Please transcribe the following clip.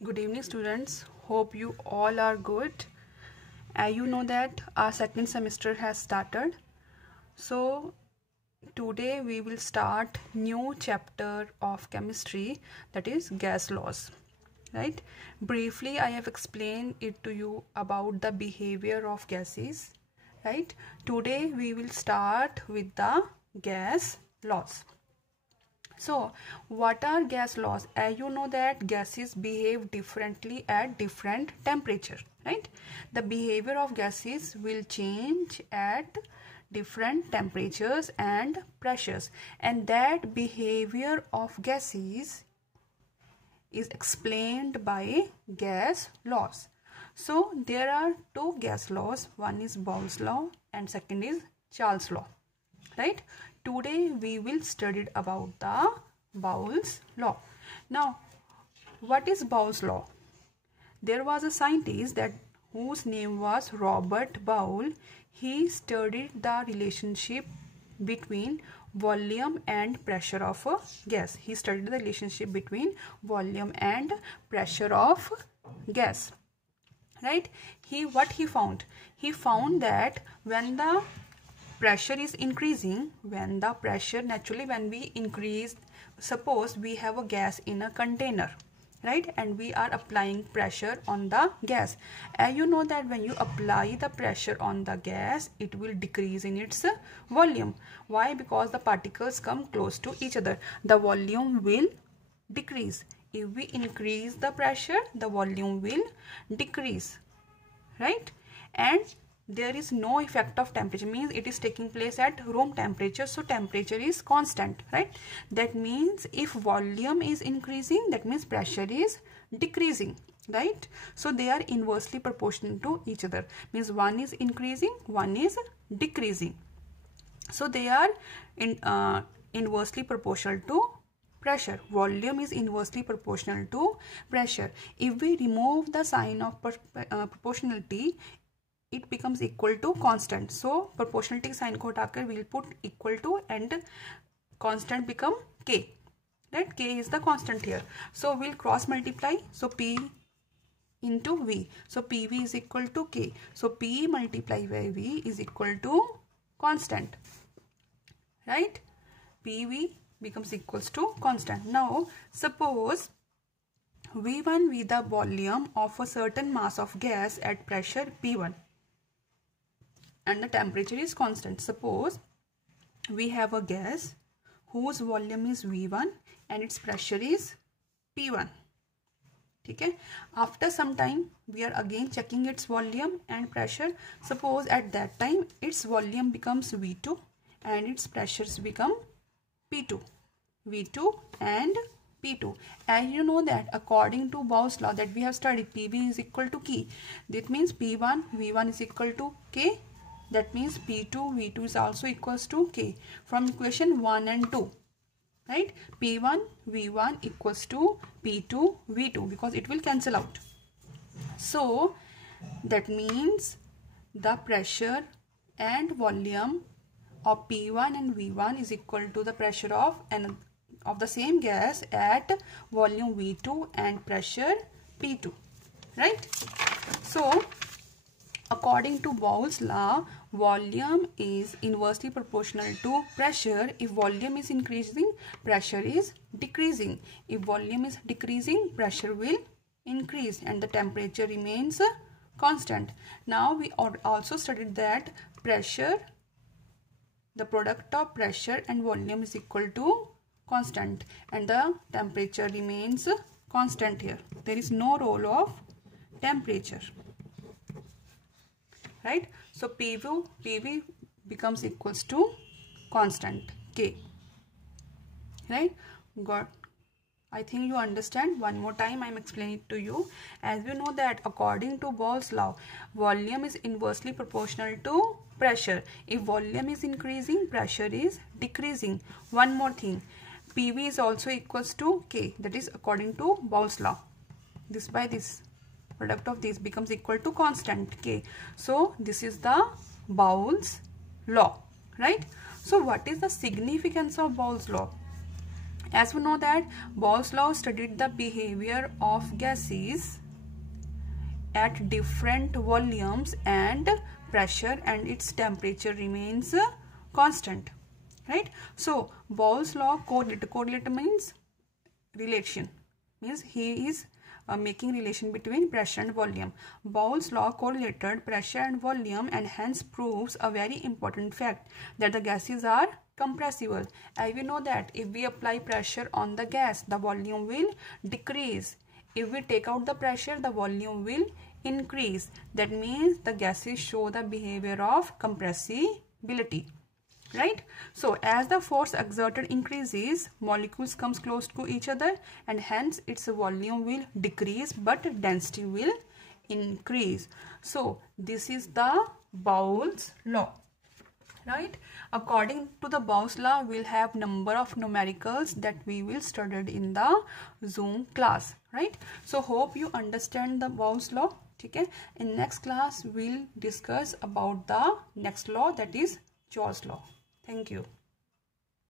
Good evening, students. Hope you all are good. You know that our second semester has started. So today we will start new chapter of chemistry, that is gas laws. Right? Briefly, I have explained it to you about the behavior of gases. Right? Today we will start with the gas laws. So, what are gas laws? As you know that gases behave differently at different temperature, right? The behavior of gases will change at different temperatures and pressures, and that behavior of gases is explained by gas laws. So, there are two gas laws. One is Bowles law and second is Charles law, right? Today we will study about the Bowles law. Now, what is Bowles law? There was a scientist whose name was Robert Boyle. He studied the relationship between volume and pressure of a gas. He studied the relationship between volume and pressure of gas. Right? What he found? He found that when the pressure is increasing, when we increase, suppose we have a gas in a container, right, and we are applying pressure on the gas. And you know that when you apply the pressure on the gas, it will decrease in its volume. Why? Because the particles come close to each other, the volume will decrease. If we increase the pressure, the volume will decrease, right? And there is no effect of temperature, means it is taking place at room temperature, so temperature is constant, right? That means if volume is increasing, that means pressure is decreasing, right? So they are inversely proportional to each other, means one is increasing, one is decreasing. So they are inversely proportional to pressure. Volume is inversely proportional to pressure. If we remove the sign of proportionality, it becomes equal to constant. So proportionality sign को हटाकर we'll put equal to and constant become k, right? K is the constant here. So we'll cross multiply. So P into V. So PV is equal to K. So P multiplied by V is equal to constant, right? PV becomes equals to constant. Now suppose V1 be the volume of a certain mass of gas at pressure P1 and the temperature is constant. Suppose we have a gas whose volume is V1 and its pressure is P1. Okay? After some time we are again checking its volume and pressure. Suppose at that time its volume becomes V2 and its pressures become P2. V2 and P2. And you know that according to Bowles law that we have studied, PV is equal to K. That means P1 V1 is equal to K. That means P2 V2 is also equals to K from equation 1 and 2, right? P1 V1 equals to P2 V2 because it will cancel out. So that means the pressure and volume of P1 and V1 is equal to the pressure of the same gas at volume V2 and pressure P2, right? So according to Bowles law, volume is inversely proportional to pressure. If volume is increasing, pressure is decreasing. If volume is decreasing, pressure will increase and the temperature remains constant. Now we also studied that pressure, the product of pressure and volume is equal to constant and the temperature remains constant here. There is no role of temperature, right? So PV becomes equals to constant K, right? Got? I think you understand. One more time I am explaining it to you. As you know that according to Bowles law, volume is inversely proportional to pressure. If volume is increasing, pressure is decreasing. One more thing, PV is also equals to K, that is according to Bowles law. This by this, product of this becomes equal to constant K. So this is the Bowles law, right? So what is the significance of Bowles law? As we know that Bowles' law studied the behavior of gases at different volumes and pressure, and its temperature remains constant, right? So Bowles' law correlate means relation, means he is making relation between pressure and volume. Bowles' law correlated pressure and volume, and hence proves a very important fact that the gases are compressible. And we know that if we apply pressure on the gas, the volume will decrease. If we take out the pressure, the volume will increase. That means the gases show the behavior of compressibility, right? So as the force exerted increases, molecules comes close to each other, and hence its volume will decrease but density will increase. So this is the Bowles' law, right? According to the Bowles' law, we'll have number of numericals that we will study in the Zoom class, right? So hope you understand the Bowles' law. Okay, in next class we'll discuss about the next law, that is Joule's law. Thank you.